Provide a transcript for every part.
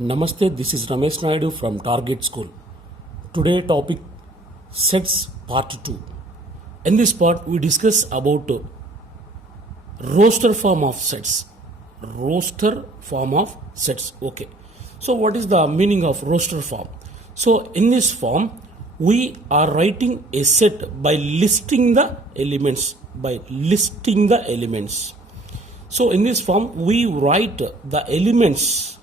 Namaste, this is Ramesh Naidu from Target School. Today topic sets part 2. In this part we discuss about roster form of sets. Roster form of sets. Okay. So what is the meaning of roster form? So in this form we are writing a set by listing the elements. So in this form we write the elements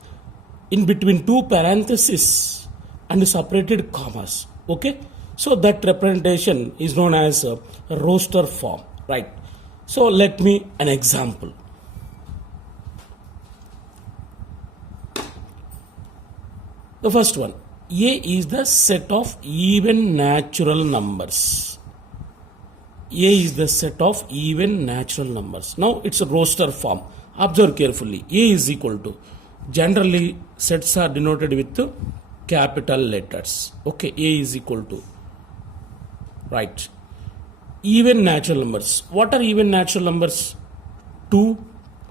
in between two parentheses and separated commas. Okay, so that representation is known as a roster form, right? So let me an example. The first one, A is the set of even natural numbers. A is the set of even natural numbers. Now it's a roster form. Observe carefully. A is equal to, generally sets are denoted with capital letters. Okay, A is equal to, right, even natural numbers. What are even natural numbers? 2,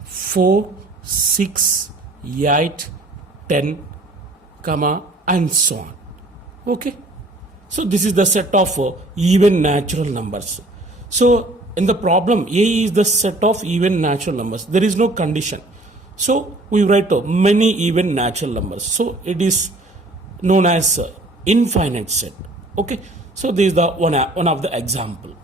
4, 6, 8, 10, comma, and so on. Okay, so this is the set of even natural numbers. So in the problem, A is the set of even natural numbers. There is no condition. So we write many even natural numbers. So it is known as infinite set. Okay. So this is the one of the example.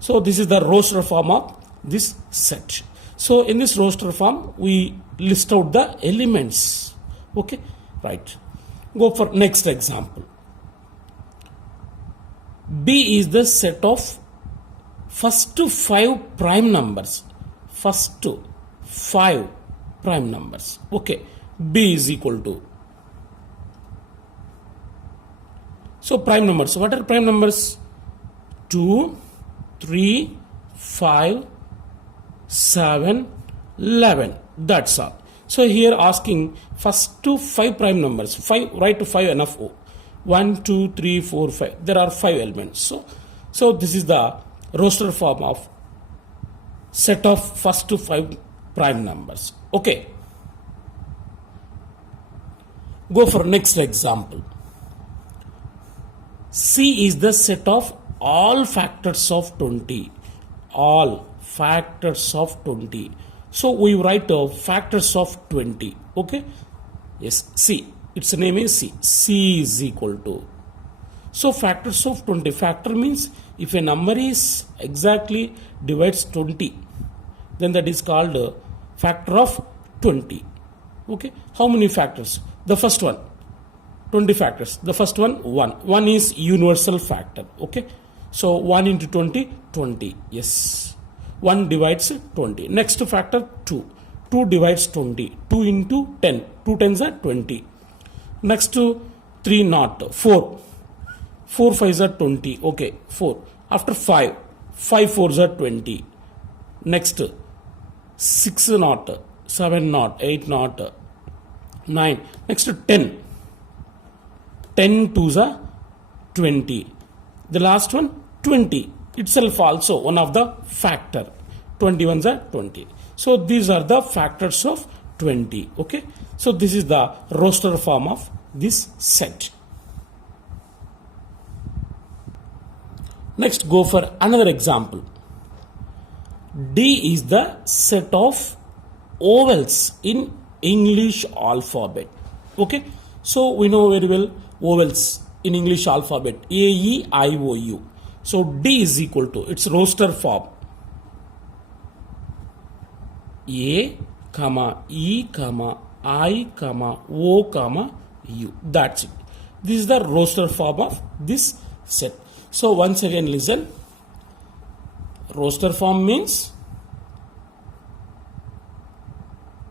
So this is the roster form of this set. So in this roster form we list out the elements. Okay. Right. Go for next example. B is the set of first 5 prime numbers. First 5 prime numbers. Okay, B is equal to, so prime numbers, what are prime numbers? 2, 3, 5, 7, 11. That's all. So here asking first 5 prime numbers. 5, write to 5 enough. 1, 2, 3, 4, 5. There are 5 elements. So this is the roster form of set of first 5 prime numbers. Okay. Go for next example. C is the set of all factors of 20. All factors of 20. So we write factors of 20. Okay. Yes, C. Its name is C. C is equal to. So factors of 20. Factor means if a number is exactly divides 20, then that is called factor of 20. Okay, how many factors? The first one, 20 factors. The first one, 1. 1 is universal factor. Okay, so 1 into 20, 20. Yes, 1 divides 20. Next factor, 2. 2 divides 20. 2 into 10. 2 tens are 20. Next to 3 not 4. 4 5s are 20. Okay, 4. After 5. 5 4s are 20. Next 6 not, 7 not, 8 not, 9. Next 10. 10 2s are 20. The last one 20. Itself also one of the factor. 21s are 20. So these are the factors of 20. Okay. So this is the roster form of this set. Next go for another example. D is the set of vowels in English alphabet. Okay, so we know very well vowels in English alphabet, A, E, I, O, U. So D is equal to its roster form, A, comma, E, comma, I, comma, O, comma, U. That's it. This is the roster form of this set. So once again listen. Roster form means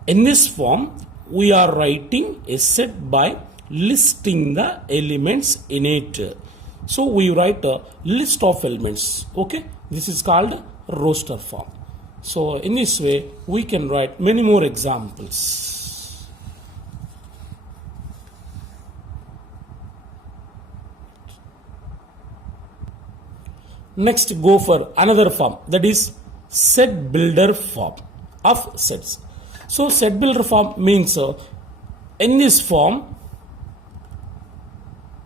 in this form we are writing a set by listing the elements in it. So we write a list of elements. Okay, this is called roster form. So in this way we can write many more examples. Next go for another form, that is set builder form of sets. So set builder form means in this form,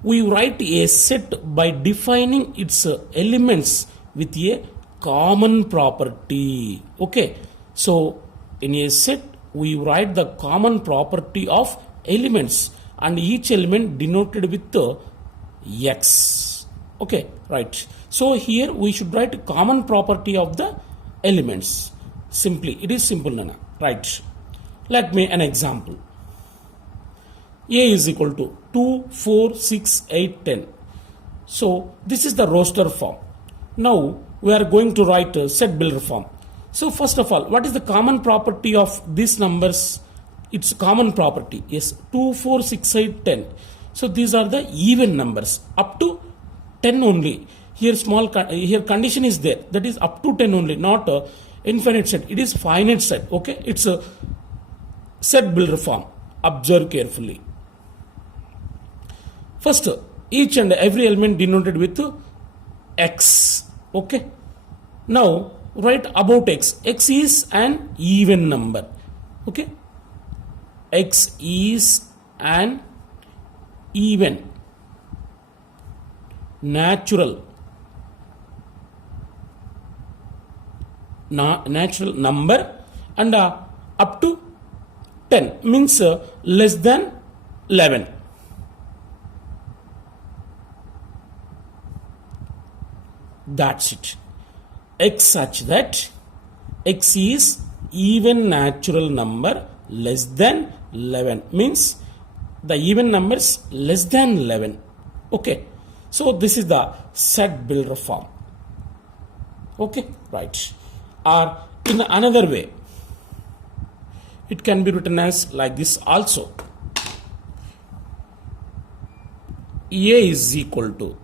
we write a set by defining its elements with a common property. Okay, so in a set we write the common property of elements and each element denoted with x. Okay, right. So here we should write a common property of the elements. Simply, it is simple, Nana. Right. Let me an example. A is equal to 2, 4, 6, 8, 10. So this is the roster form. Now we are going to write a set builder form. So first of all, what is the common property of these numbers? It's common property. Yes, 2, 4, 6, 8, 10. So these are the even numbers up to 10 only. Here here condition is there, that is up to 10 only, not a infinite set. It is finite set. Okay, it's a set builder form. Observe carefully. First, each and every element denoted with x. Okay. Now write about x. X is an even number. Okay. X is an even natural number, and up to 10 means less than 11. That's it. X such that x is even natural number less than 11 means the even numbers less than 11. Okay, so this is the set builder form. Okay, right. Or in another way, it can be written as like this also. A is equal to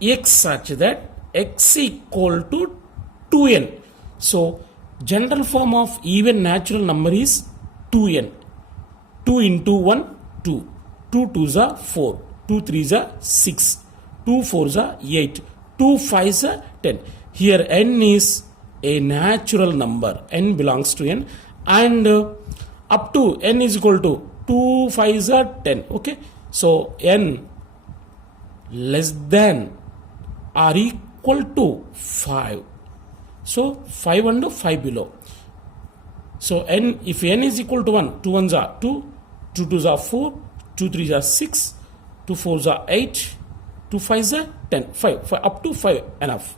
x such that x equal to 2n. So general form of even natural number is 2n. 2 into 1, 2. 2 2s are 4. 2 3s are 6. 2 4s are 8. 2 5s are 10. Here n is a natural number. N belongs to n. And up to n is equal to 2 5s are 10. Okay. So n less than or equal to 5. So 5 and 5 below. So n, if n is equal to 1, 2 1s are 2, 2 2s are 4, 2 3s are 6, 2 4s are 8, 2 5s are 10, 5 up to 5 enough.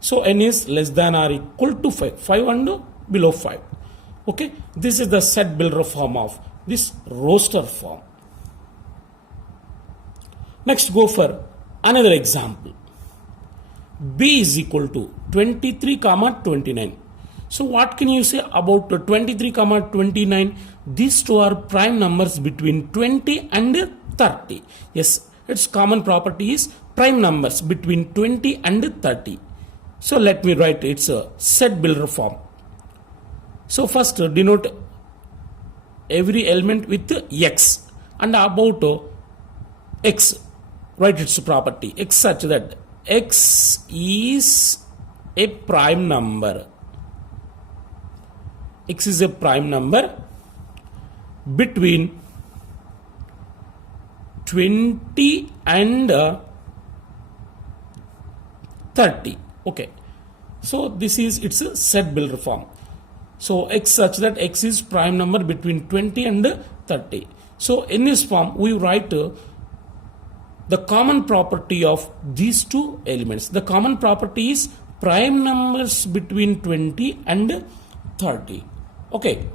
So n is less than or equal to 5, 5 and below 5. Okay, this is the set builder form of this roster form. Next, go for another example. B is equal to 23 comma 29. So what can you say about 23 comma 29? These two are prime numbers between 20 and 30. Yes, its common property is prime numbers between 20 and 30. So let me write its set builder form. So first denote every element with x, and about x, write its property x such that x is a prime number. X is a prime number between 20 and 30. Okay, so this is its set builder form. So x such that x is prime number between 20 and 30. So in this form we write the common property of these two elements. The common property is prime numbers between 20 and 30. Okay.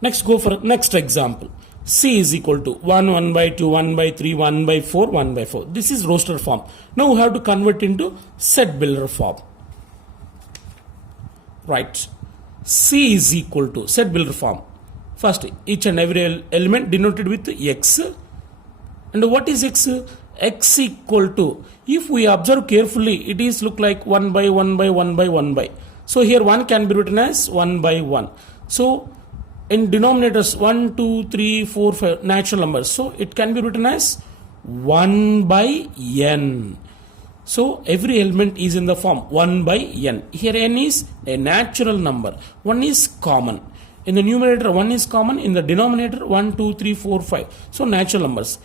Next, go for next example. C is equal to 1, 1 by 2, 1 by 3, 1 by 4, 1 by 4. This is roster form. Now we have to convert into set builder form. Right. C is equal to set builder form. First, each and every element denoted with x. And what is x? X equal to, if we observe carefully, it is look like 1 by 1 by 1 by 1 by. So here 1 can be written as 1 by 1. So in denominators 1, 2, 3, 4, 5 natural numbers. So it can be written as 1 by n. So every element is in the form 1 by n. Here n is a natural number. 1 is common. In the numerator 1 is common, in the denominator 1, 2, 3, 4, 5. So natural numbers.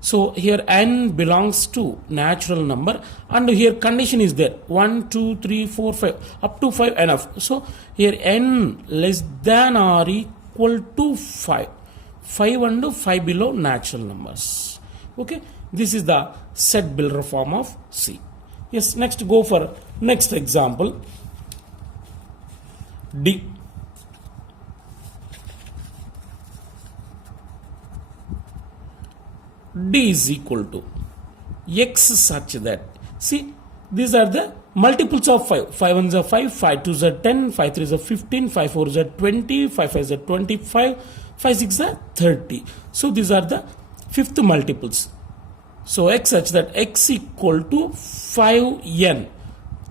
So here n belongs to natural number, and here condition is there 1, 2, 3, 4, 5 up to 5 enough. So here n less than or equal to 5. 5 and 5 below natural numbers. Okay, this is the set builder form of C. Yes, next go for next example. D. D is equal to x such that, see, these are the multiples of 5. 5 1s are 5, 5 2s are 10, 5 3s are 15, 5 4s are 20, 5 5s are 25, 5 6s are 30. So these are the fifth multiples. So x such that x equal to 5n.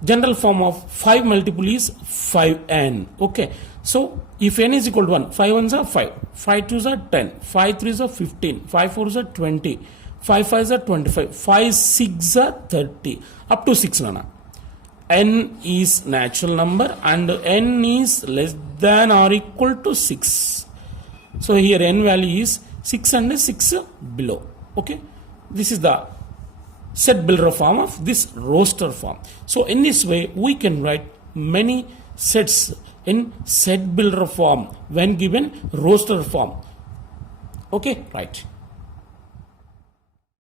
General form of 5 multiple is 5n. Okay. So if n is equal to 1, 5 1s are 5, 5 2s are 10, 5 3s are 15, 5 4s are 20, 5 5s are 25, 5 6s are 30, up to 6 nana. N is natural number and n is less than or equal to 6. So here n value is 6 and 6 below. Okay. This is the set builder form of this roster form. So in this way we can write many sets in set builder form when given roster form. Okay, right.